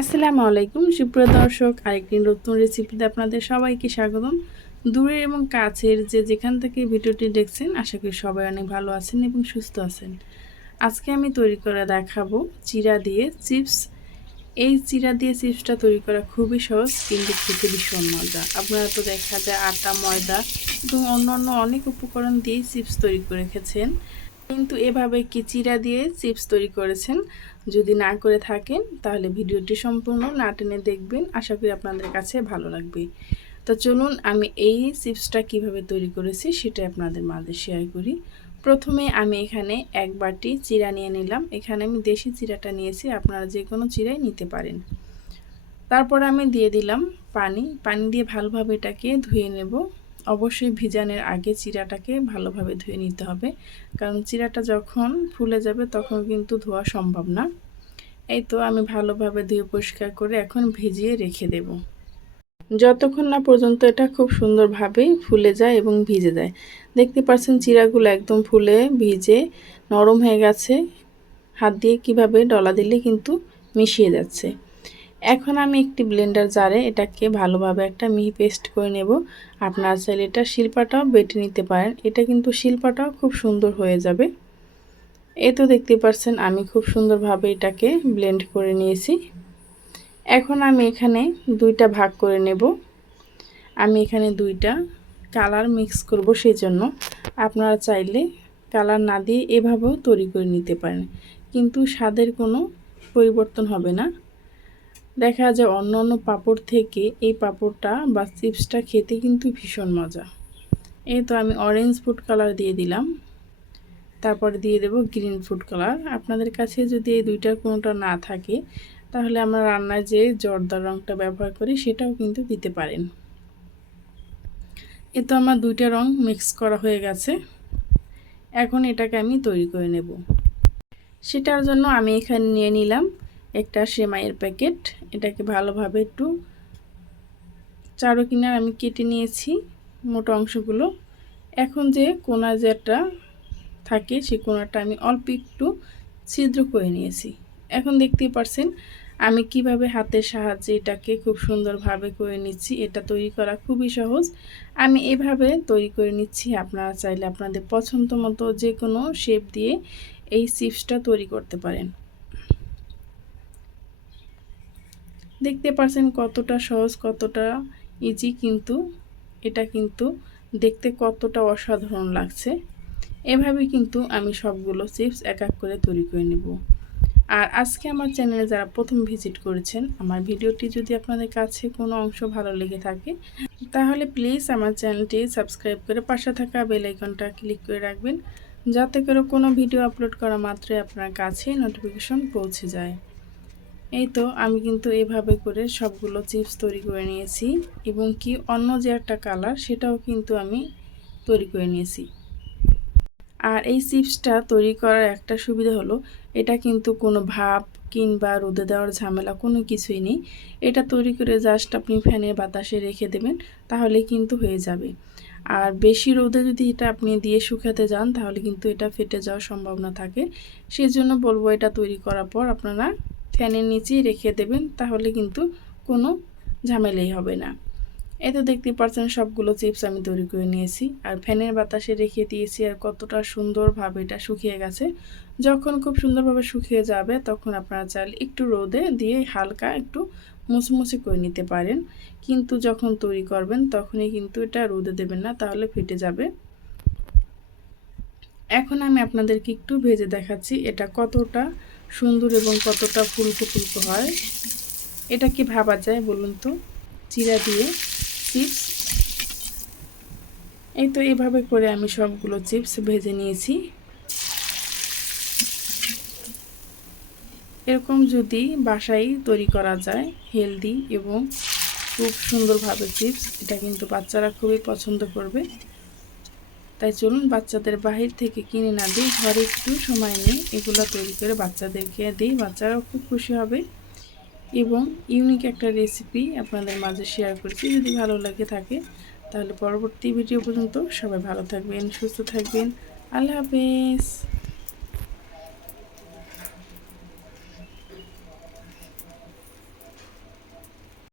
আসসালামু আলাইকুম। সুপ্রিয় দর্শক, আরেকটি নতুন রেসিপিতে আপনাদের সবাইকে স্বাগতম। দূরের এবং কাছের যে যেখান থেকে ভিডিওটি দেখছেন, আশা করি সবাই অনেক ভালো আছেন এবং সুস্থ আছেন। আজকে আমি তৈরি করে দেখাবো চিরা দিয়ে চিপস। এই চিরা দিয়ে চিপসটা তৈরি করা খুবই সহজ, কিন্তু খেতে ভীষণ মজা। আপনারা তো দেখা যায় আটা, ময়দা এবং অন্য অন্য অনেক উপকরণ দিয়ে চিপস তৈরি করে রেখেছেন কিন্তু এভাবে কি চিরা দিয়ে চিপস তৈরি করেছেন। যদি না করে থাকেন, তাহলে ভিডিওটি সম্পূর্ণ না টেনে দেখবেন। আশা করি আপনাদের কাছে ভালো লাগবে। তো চলুন, আমি এই চিপসটা কীভাবে তৈরি করেছি সেটা আপনাদের মাঝে শেয়ার করি। প্রথমে আমি এখানে এক বাটি চিরা নিয়ে নিলাম। এখানে আমি দেশি চিরাটা নিয়েছি, আপনারা যে কোনো চিরাই নিতে পারেন। তারপর আমি দিয়ে দিলাম পানি। পানি দিয়ে ভালোভাবে এটাকে ধুয়ে নেব। অবশ্যই ভিজানোর আগে চিরাটাকে ভালোভাবে ধুয়ে নিতে হবে। কারণ চিরাটা যখন ফুলে যাবে তখন কিন্তু ধোয়া সম্ভব না। এই তো আমি ভালোভাবে ধুয়ে পরিষ্কার করে এখন ভিজিয়ে রেখে দেব। যতক্ষণ না পর্যন্ত এটা খুব সুন্দরভাবে ফুলে যায় এবং ভিজে যায়। দেখতে পাচ্ছেন চিরাগুলো একদম ফুলে ভিজে নরম হয়ে গেছে। হাত দিয়ে কীভাবে ডলা দিলে কিন্তু মিশিয়ে যাচ্ছে। এখন আমি একটি ব্লেন্ডার জারে এটাকে ভালোভাবে একটা মিহি পেস্ট করে নেব। আপনার চাইলে এটা শিল্পাটাও বেটে নিতে পারেন। এটা কিন্তু শিল্পাটাও খুব সুন্দর হয়ে যাবে। এ তো দেখতে পাচ্ছেন, আমি খুব সুন্দরভাবে এটাকে ব্লেন্ড করে নিয়েছি। এখন আমি এখানে দুইটা ভাগ করে নেব। আমি এখানে দুইটা কালার মিক্স করব সেই জন্য আপনারা চাইলে কালার না দিয়ে এভাবেও তৈরি করে নিতে পারেন। কিন্তু স্বাদের কোনো পরিবর্তন হবে না। দেখা যায় অন্য অন্য পাঁপড় থেকে এই পাঁপড়টা বা চিপসটা খেতে কিন্তু ভীষণ মজা। এই তো আমি অরেঞ্জ ফুড কালার দিয়ে দিলাম। তারপরে দিয়ে দেব গ্রিন ফুড কালার আপনাদের কাছে যদি এই দুইটার কোনোটা না থাকে, তাহলে আমরা রান্নায় যে জর্দার রঙটা ব্যবহার করি, সেটাও কিন্তু দিতে পারেন। এ তো আমার দুইটা রং মিক্স করা হয়ে গেছে। এখন এটাকে আমি তৈরি করে নেব। সেটার জন্য আমি এখানে নিয়ে নিলাম একটা সেমাইয়ের প্যাকেট। এটাকে ভালোভাবে একটু চারো কিনার আমি কেটে নিয়েছি মোটা অংশগুলো। এখন যে কোনা যেটা থাকে সেই কোনাটা আমি অল্প একটু ছিদ্র করে নিয়েছি। এখন দেখতেই পারছেন, আমি কীভাবে হাতের সাহায্যে এটাকে খুব সুন্দরভাবে করে নিচ্ছি। এটা তৈরি করা খুবই সহজ। আমি এভাবে তৈরি করে নিচ্ছি। আপনারা চাইলে আপনাদের পছন্দ মতো যে কোনো শেপ দিয়ে এই চিপসটা তৈরি করতে পারেন। দেখতে পারছেন কতটা সহজ, কতটা ইজি কিন্তু এটা কিন্তু দেখতে কতটা অসাধারণ লাগছে। এভাবে কিন্তু আমি সবগুলো চিপস এক এক করে তৈরি করে নেব। আর আজকে আমার চ্যানেলে যারা প্রথম ভিজিট করেছেন, আমার ভিডিওটি যদি আপনাদের কাছে কোনো অংশ ভালো লেগে থাকে, তাহলে প্লিজ আমার চ্যানেলটি সাবস্ক্রাইব করে পাশে থাকা বেল আইকনটা ক্লিক করে রাখবেন, যাতে করে কোনো ভিডিও আপলোড করা মাত্রই আপনার কাছে নোটিফিকেশন পৌঁছে যায়। এই তো আমি কিন্তু এভাবে করে সবগুলো চিপস তৈরি করে নিয়েছি এবং কি অন্য যে একটা কালার সেটাও কিন্তু আমি তৈরি করে নিয়েছি। আর এই চিপসটা তৈরি করার একটা সুবিধা হলো, এটা কিন্তু কোনো ভাব কিংবা রোদে দেওয়ার ঝামেলা কোনো কিছুই নেই। এটা তৈরি করে জাস্ট আপনি ফ্যানের বাতাসে রেখে দেবেন, তাহলে কিন্তু হয়ে যাবে। আর বেশি রোদে যদি এটা আপনি দিয়ে শুকাতে যান, তাহলে কিন্তু এটা ফেটে যাওয়ার সম্ভাবনা থাকে। সেই জন্য বলব এটা তৈরি করার পর আপনারা ফ্যানের নিচেই রেখে দেবেন, তাহলে কিন্তু কোনো ঝামেলাই হবে না। এতে দেখতে পাচ্ছেন সবগুলো চিপস আমি তৈরি করে নিয়েছি। আর ফ্যানের বাতাসে রেখে দিয়েছি আর কতটা সুন্দরভাবে এটা শুকিয়ে গেছে। যখন খুব সুন্দরভাবে শুকিয়ে যাবে, তখন আপনারা চাইলে একটু রোদে দিয়ে হালকা একটু মুচমুচে করে নিতে পারেন। কিন্তু যখন তৈরি করবেন, তখনই কিন্তু এটা রোদে দেবেন না, তাহলে ফেটে যাবে। এখন আমি আপনাদেরকে একটু ভেজে দেখাচ্ছি এটা কতটা সুন্দর এবং কতটা ফুলকো ফুলকো হয়। এটা কি ভাবা যায় বলুন তো? চিরা দিয়ে চিপস। এই তো এইভাবে করে আমি সবগুলো চিপস ভেজে নিয়েছি। এরকম যদি বাসায় তৈরি করা যায়, হেলদি এবং খুব সুন্দরভাবে চিপস, এটা কিন্তু বাচ্চারা খুবই পছন্দ করবে। তাই চলুন বাচ্চাদের বাহির থেকে কিনে না দিই, ঘরে একটু সময় নিয়ে এগুলো তৈরি করে বাচ্চাদেরকে দিই, বাচ্চারাও খুব খুশি হবে। এবং ইউনিক একটা রেসিপি আপনাদের মাঝে শেয়ার করছি, যদি ভালো লাগে থাকে, তাহলে পরবর্তী ভিডিও পর্যন্ত সবাই ভালো থাকবেন, সুস্থ থাকবেন। আল্লাহ হাফেজ।